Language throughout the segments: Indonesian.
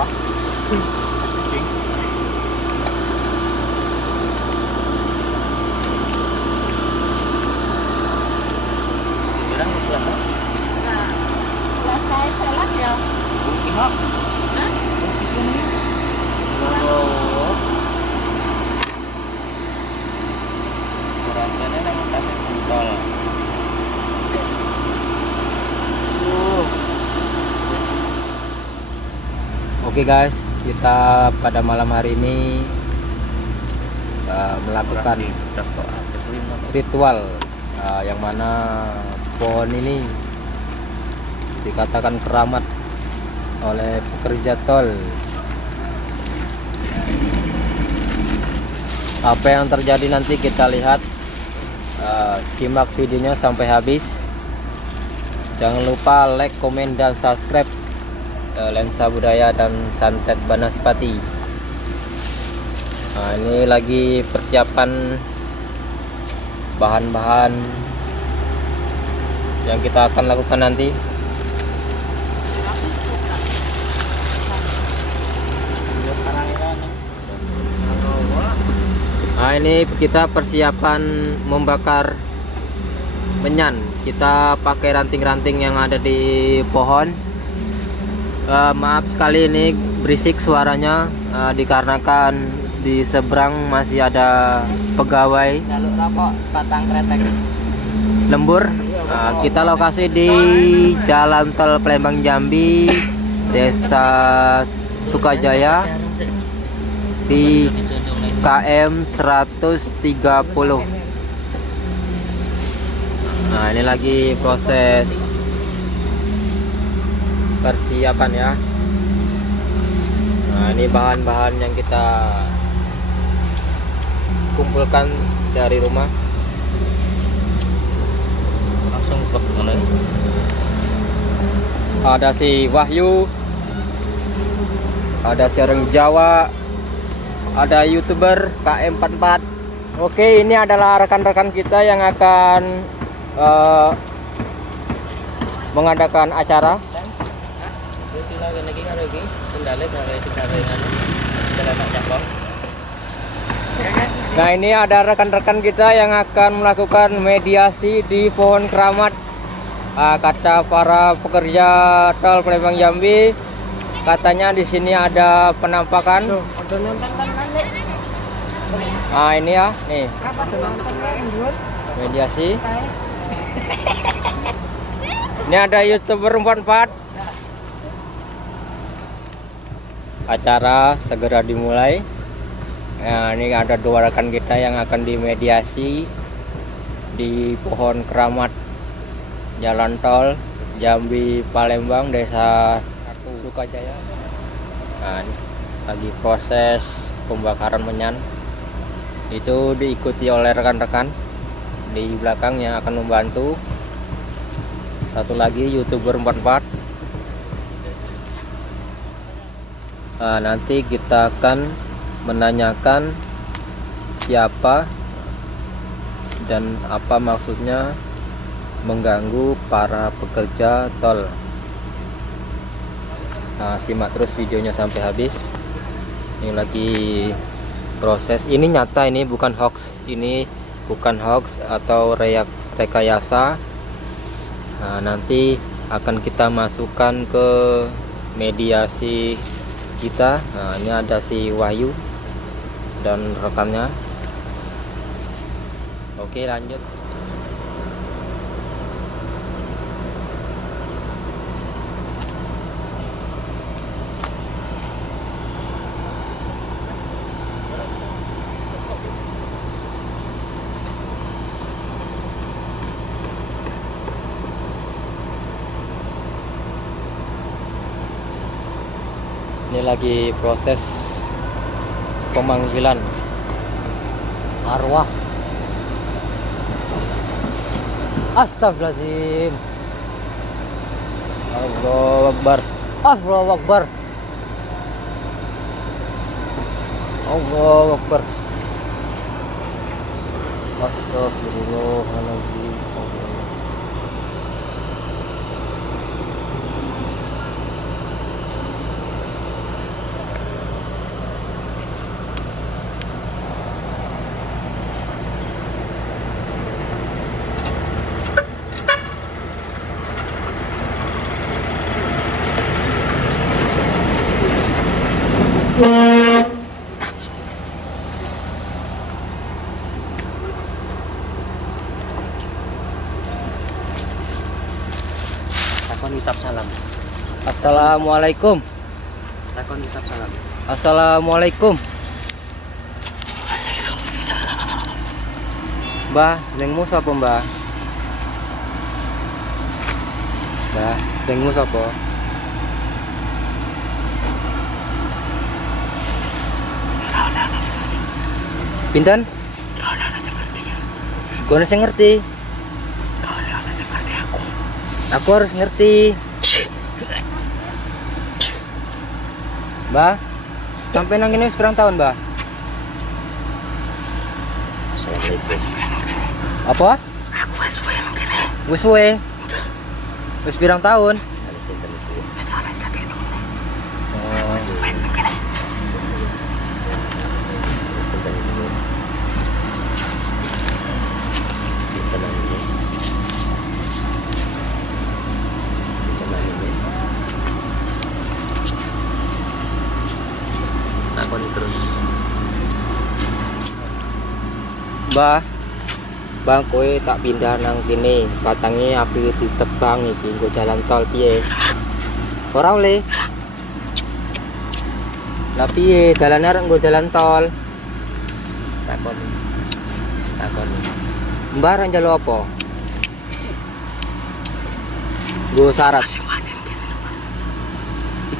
apa? Kucing. Bilang selama. Nah, selesai sholat ya. Bukti mak. Hah? Bukti sini. Oh. Rasanya memang kasih sentol. Oke guys, kita pada malam hari ini melakukan ritual yang mana pohon ini dikatakan keramat oleh pekerja tol. Apa yang terjadi nanti kita lihat, simak videonya sampai habis. Jangan lupa like, komen, dan subscribe Lensa Budaya dan Santet Banaspati. Nah, ini lagi persiapan bahan-bahan yang kita akan lakukan nanti. Nah, ini kita persiapan membakar menyan. Kita pakai ranting-ranting yang ada di pohon. Maaf sekali ini berisik suaranya, dikarenakan di seberang masih ada pegawai lembur. Kita lokasi di Jalan Tol Palembang Jambi, Desa Sukajaya, di KM 130. Nah, ini lagi proses persiapan ya. Nah, ini bahan-bahan yang kita kumpulkan dari rumah. Langsung ke mana? Ada si Wahyu, ada si orang Jawa, ada YouTuber KM44. Oke, ini adalah rekan-rekan kita yang akan mengadakan acara. Nah, ini ada rekan-rekan kita yang akan melakukan mediasi di pohon keramat. Kata para pekerja tol Palembang Jambi, katanya di sini ada penampakan. Nah, ini ya, nih mediasi. Ini ada YouTuber 44. Acara segera dimulai. Nah, ini ada dua rekan kita yang akan dimediasi di pohon keramat Jalan Tol Jambi Palembang, Desa Sukajaya. Nah, ini lagi proses pembakaran menyan. Itu diikuti oleh rekan-rekan di belakang yang akan membantu. Satu lagi YouTuber 44. Nah, nanti kita akan menanyakan siapa dan apa maksudnya mengganggu para pekerja tol. Nah, simak terus videonya sampai habis. Ini lagi proses. Ini nyata, ini bukan hoax. Ini bukan hoax atau rekayasa. Nah, nanti akan kita masukkan ke mediasi kita. Nah, ini ada si Wahyu dan rekannya. Oke, lanjut. Ini lagi proses pemanggilan arwah. Astagfirullahaladzim. Allahu Akbar. Allahu Akbar. Allahu Akbar. Astagfirullahaladzim. ngisap salam. Assalamualaikum. Takon ngisap salam. Assalamualaikum. Mbah, jenengmu sapa, Mbah? Mbah, jenengmu sapa? Pinten? Kono sing ngerti. Aku harus ngerti. Mbah, sampai nang kene wis pirang tahun, Mbah? Apa? Wis suwe. Wis pirang tahun? Takon terus. Mbah, Bang kowe tak pindah nang kene, katange api ditebang iki nggo jalan tol piye? Ora oleh. Lah piye dalane arek nggo jalan tol? Takon. Mbah arek njaluk apa? Nggo syarat.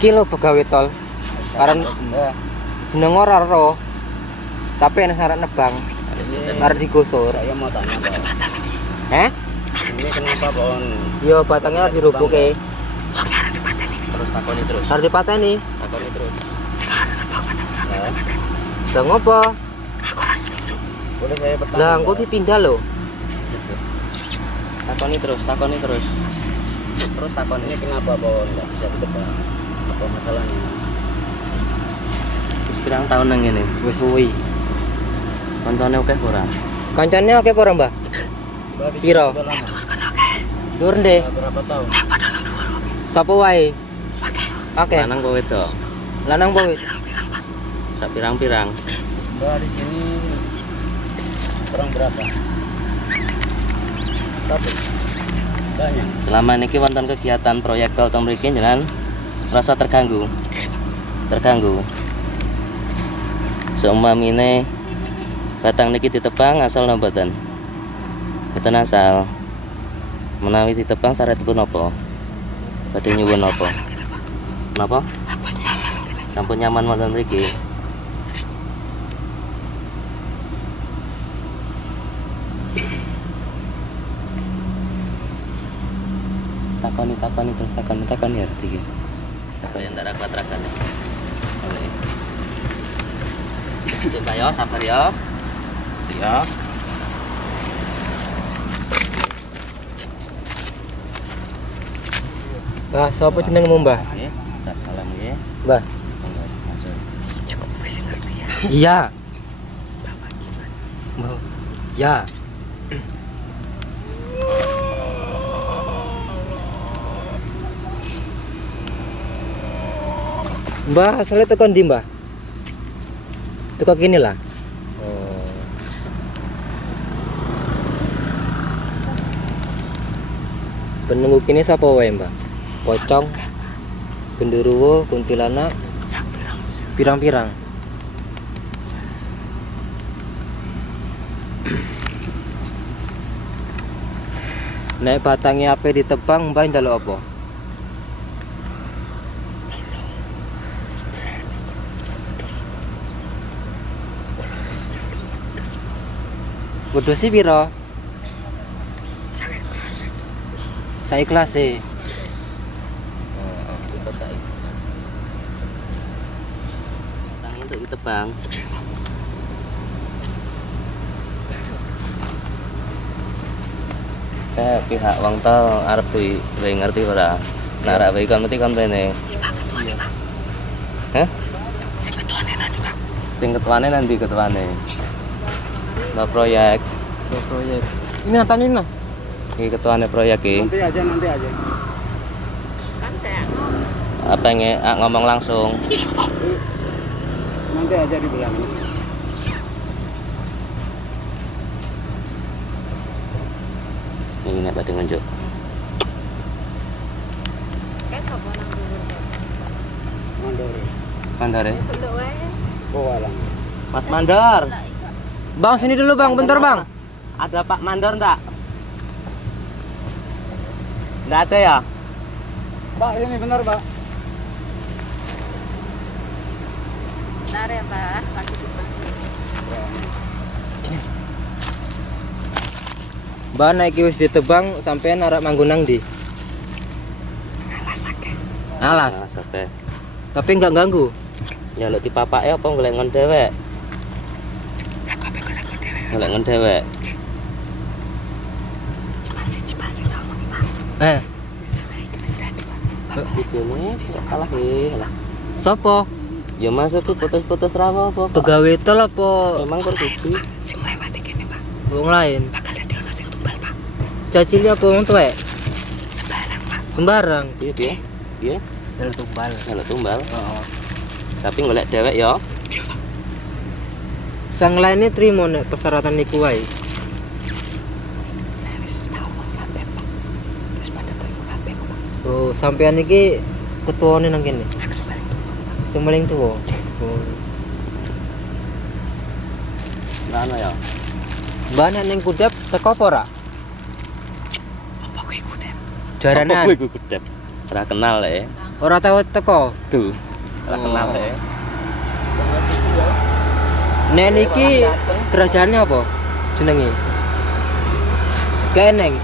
Iki lho pegawe tol. Karena jeneng ora ro. Tapi enak syarat nebang. Arep digosor. Saya mau tanya, Pak. Ini kenapa, Bon? Yo batangnya dirubuke. Terus takoni terus. Harus dipateni. Takoni terus. Lah ngopo? Boleh saya bertanya? Lah engko dipindah lho. Takoni terus. Terus takoni ini kenapa, Bon? Enggak bisa ditebak. Apa masalahnya? Wis pirang tahun nang ngene. Wis suwi. Koncone akeh ora? Kancane akeh apa ora, Mbah? Piro? Dhuwur ndek. Berapa tahun? Sapa wae? Akeh. Lanang apa wedok? Lanang apa wit? Sak pirang-pirang. Mbak di sini orang berapa? Satu. Banyak. Selama niki wonten kegiatan proyek tol teng mriki jenengan rasa terganggu. Seumpamine batang niki ditebang asal nobatan. Boten asal. Menawi ditebang syaratipun napa? Badhe nyuwun napa? Napa? Sampun nyaman wonten mriki. takoni ya iki. Apa yang ndak kuat-kuatane. Oleh. Coba ya, sabar ya. Ya. Lah sapa jenengmu, Mbah? Nggih, salam nggih. Mbah. Cukup wis ngerti ya. Iya. Mbah. Ya. Mbah, asalnya teko ndi, Mbah? Teko kene lah. Oh. Penunggu kini sapa wae, Mbah? Pocong, genderuwo, kuntilanak, pirang-pirang. Nek batangnya ape ditebang, Mbah njaluk apa? Wedhus piro? Saikhlas e. Tang itu ditebang. Pihak wong tol arep duwe ngerti ora? Nek arep wae kon mesti kon rene. Hah? Sing ketuane nanti ketuane. Mbak proyek. Mbak proyek. Ini antanin lah. Iki ketuane proyek iki. Nanti aja. Apa ngomong langsung. Nanti aja dibilang. Ini nek badhe ngunjuk. Mandor ya? Peluk wae. Mas Mandor. Bang, sini dulu bang, bentar bang. Ada Pak Mandor enggak? Enggak ada ya? Pak, ini benar, Pak. Bentar ya, Pak. Lagi dipanggil. Mbak naik wis ditebang sampean arek manggunang di. Alas. Nah, sampai. Tapi nggak ganggu. Ya nek dipapake apa golek ngon dhewek? Golek ngon dhewek. Videone kalah lah. Sopo? Ya masuk tuh putus-putus rawa apa? Pegawai tol apa Memang terpuji. wong lain? Cacili apa wong tuwek? Sembarang. Iya piye? Piye? Jalur tumbal. Kalau tumbal. Heeh. Tapi golek dhewek ya. Sang lainnya trimo nek persyaratan niku wae. Oh, sampean iki ketuane nang kene. Sing paling tuwa. Oh. Mana ya? Mbak nek ning kudep teko apa ora? Jaranan. Apa iku gedep? Ora kenal ya. Ora tau teko. Tuh. Ora Oh. kenal ya. Nek niki kerajaannya apa? Jenenge? Gaeneng.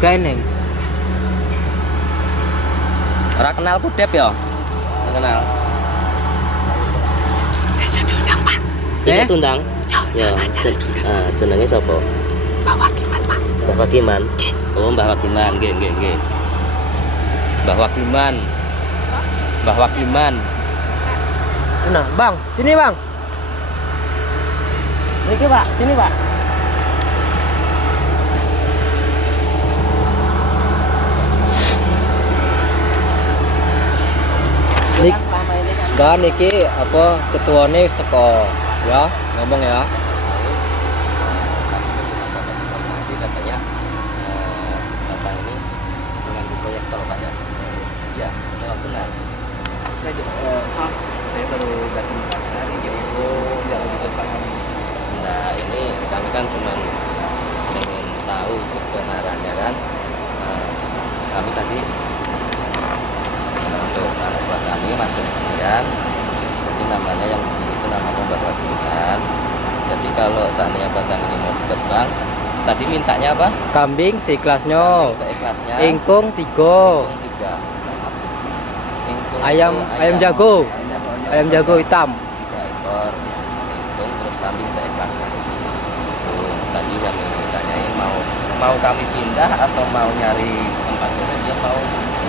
Gaeneng. Ora kenal kudep ya? Ora kenal. Eh? Tundang. Ya, jenenge sapa? Mbah Wagiman, Pak. Mbah Wagiman. Oh, Mbah Wagiman, nggih, nggih, nggih. Mbah Wagiman. Mbah Wagiman. Nah, Bang, sini Bang. Niki Pak, sini Pak. Nik, Mbak niki apa ketuane wis teko, ya, ngomong ya. Masih katanya Bapak ini mengambil proyek tol Pak ya? Ya, memang benar. Saya baru datang hari jadi oh yang gitu Pak. Nah, ini kami kan cuma ingin tahu kebenarannya kan. Kami tadi untuk anak buah kami masuk kemudian, jadi namanya yang di sini itu namanya Mbak Wagiman. Jadi kalau seandainya batang ini mau ditebang, tadi mintanya apa? Kambing seikhlasnya. Kambing seikhlasnya. Ingkung 3. Ingkung 3. Ingkung Ayam itu ayam jago. Ayam jago hitam. 3 ekor ingkung, terus kambing seikhlasnya. Tuh, tadi kami tanyain mau kami pindah atau mau nyari tempat lain. Dia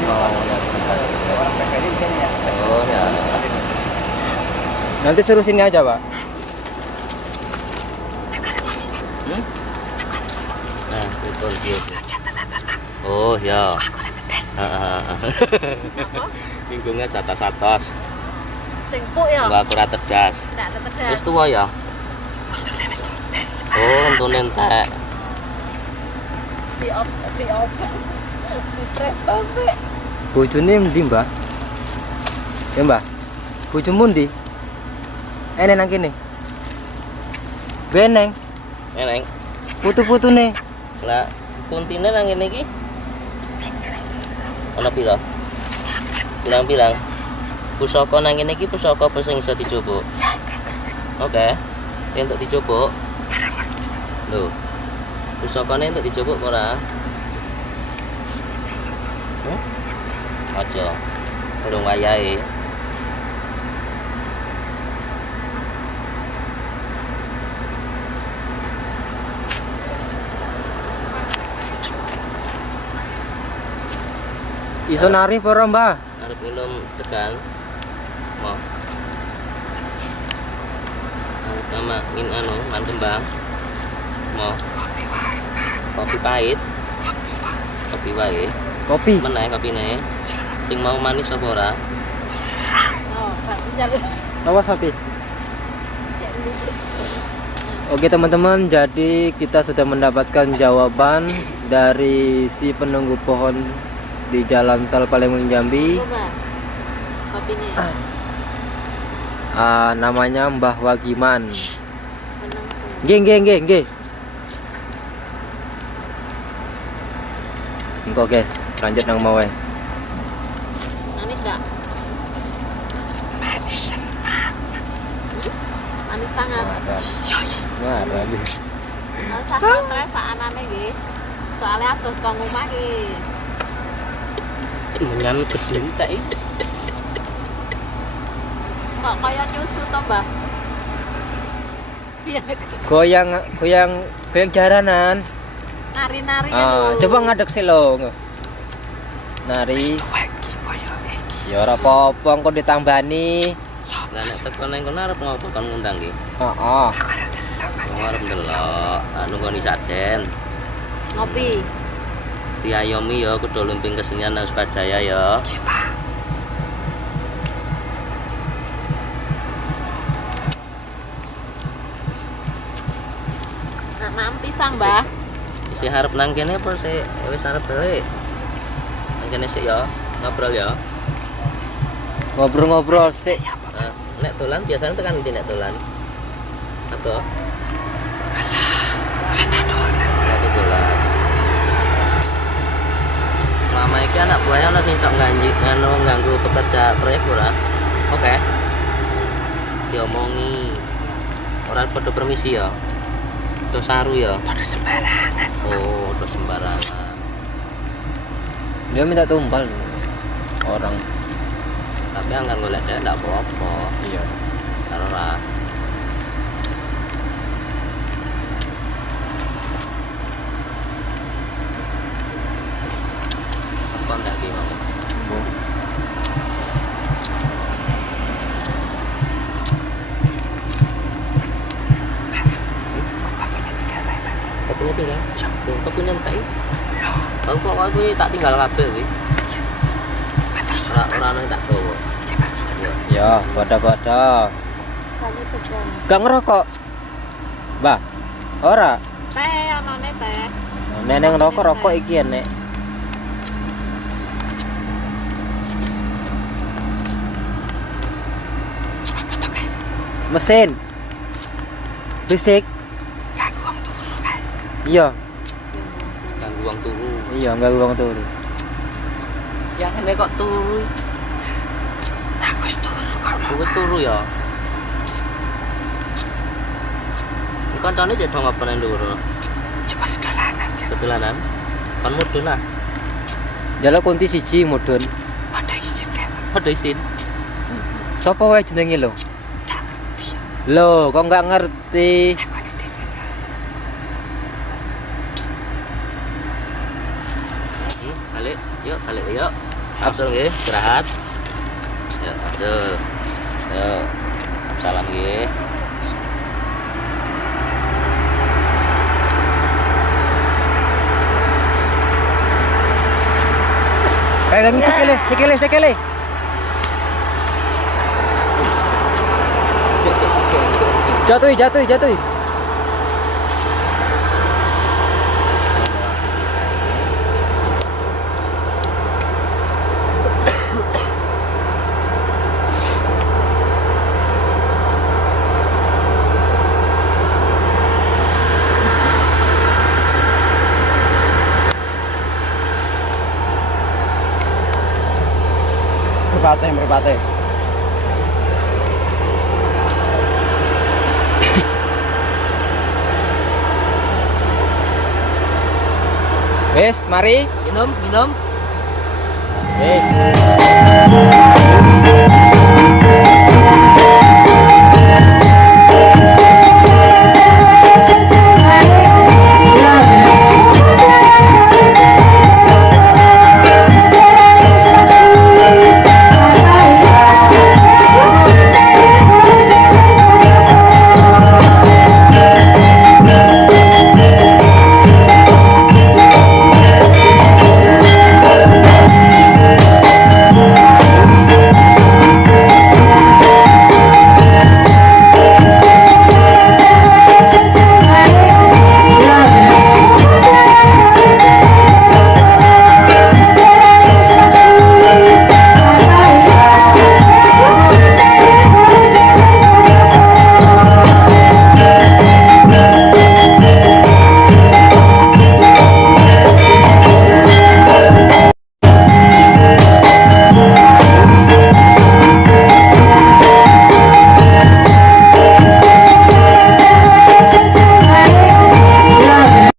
mau nyari tempat lain. Orang PKD di sini ya. Oh ya. Nanti suruh sini aja, Pak. Nah, itu dia. Oh ya. Pinggungnya atas. Sing empuk ya. Mbak kurang cerdas. Ndak tetedas. Wis tua ya. Oh, untuk nentek. Di op. Stres sampe. Bojone ndi, Mbak? Ya, Mbak. Bojomu ndi? Nang kene. Beneng, Neneng. putu-putune. Lah, kuntine nang ngene iki. Ana pira? Pirang-pirang. Pusaka nang ngene iki pusaka apa sing iso dicupuk? Oke. Untuk dicupuk. Lho. Pusakane untuk dicupuk ora? Aja. Urung wayahe. Iso nari apa, Mbak? Arep minum tegal. Mau. Sama min mantem Bang. Mau. Kopi pahit. Kopi wae. Kopi. Meneh kopine. Sing mau manis apa ora? Oh, Pak jalur. Awas sapi. Oke teman-teman, jadi kita sudah mendapatkan jawaban dari si penunggu pohon di Jalan Tol Palembang Jambi. Coba. kopinya ya? Namanya Mbah Wagiman. Meneng. Nggih. Engko guys, lanjut nang mau wae. Manis gak? Manis banget. Marah. Usah stres anane nggih. Soale atus kok ngomah iki. Dengan gedhe tak iki. Kok kaya nyusu to, Mbah? Iya, Goyang jaranan. nari-nari itu. Coba ngadeg sih lo. Nari. Ya ora apa-apa engko ditambani. Lah nek teko nang kono arep ngopo kon ngundang iki? Heeh. Arep ndelok, nunggoni sajen. Ngopi. Diayomi ya kudu lumping kesenian nang Sukajaya ya. Nak mam pisang, Mbah. Isi harap nang kene apa sih? Wis arep balik. Nang kene sik ya, ngobrol ya. Ngobrol-ngobrol sih. Nek dolan biasanya tekan ndi nek dolan? Atau? Alah, dolan. Selama iki anak buahnya ana sing sok ganggu pekerja proyek ora? Oke. Diomongi. Ora padha permisi ya. Do saru ya. Padha sembarangan. Oh, do sembarangan. Dia minta tumpal orang. Tapi anggar golek dek ndak apa-apa. Iya. Sarora. Apa ndak ki mau? Kopinya tinggal. Tuh, kopinya entek. Kalau kok aku tak tinggal kabeh kuwi. Ora tak tuwa. Ya, pada. Kamu sedang. Gak ngerokok. Mbah. Ora. Teh anone teh. Neneng rokok iki enek. Mesin. Bisik. Iya, Ganggu wong turu. enggak uang turu. Ya kene kok turu. Aku wis turu ya. Kancane jadi ngapa nang dhuwur. Cepet dolanan. Dolanan. Kon mudun lah. Jala kunti siji mudun. Padha isin. Sopo wae jenenge lho? Loh, kok nggak ngerti? Balik, yuk. Langsung nggih, istirahat. Yuk, aduh. Yuk. Salam nggih. Kayak sekele. Jatuh. Merpati. Wes, mari. Minum. Wes.